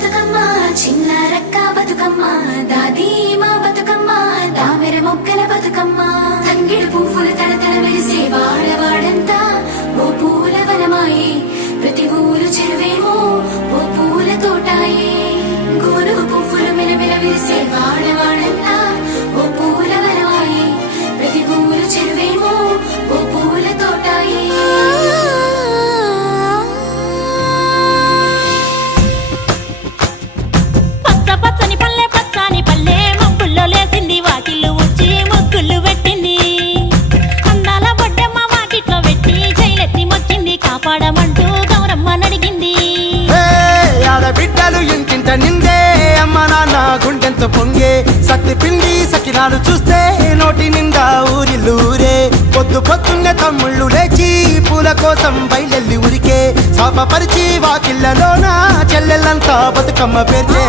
బతుకమ్మ చిన్న రక్క బతుకమ్మ దాది మా బతుకమ్మ దామెర మొక్కల బతుకమ్మ తంగిడు పువ్వులు తడతడ మెరిసే వాడవాడంతా ఓ పూల వనమాయే ప్రతి ఊరు చెరువేమో ఓ పూల తోటాయే గోరు పువ్వులు మెలమెల విరిసే వాడవాడంతా ఓ పూల వనమాయే ప్రతి ఊరు చెరువేమో ఓ పూల తోటాయే పాడమంటూ గౌరమ్మ నడిగింది ఆడబిడ్డలు ఇంటింట నిందే అమ్మ నాన్న గుండెంత పొంగే సత్తి పిండి సకినాలు చూస్తే నోటి నిండా ఊరిల్లూరే పొద్దు పొద్దున్నే తమ్ముళ్ళు లేచి పూల కోసం బయలెల్లి ఉరికే శాపపరిచి వాకిళ్ళలోన చెల్లెళ్ళంతా బతుకమ్మ పేర్చే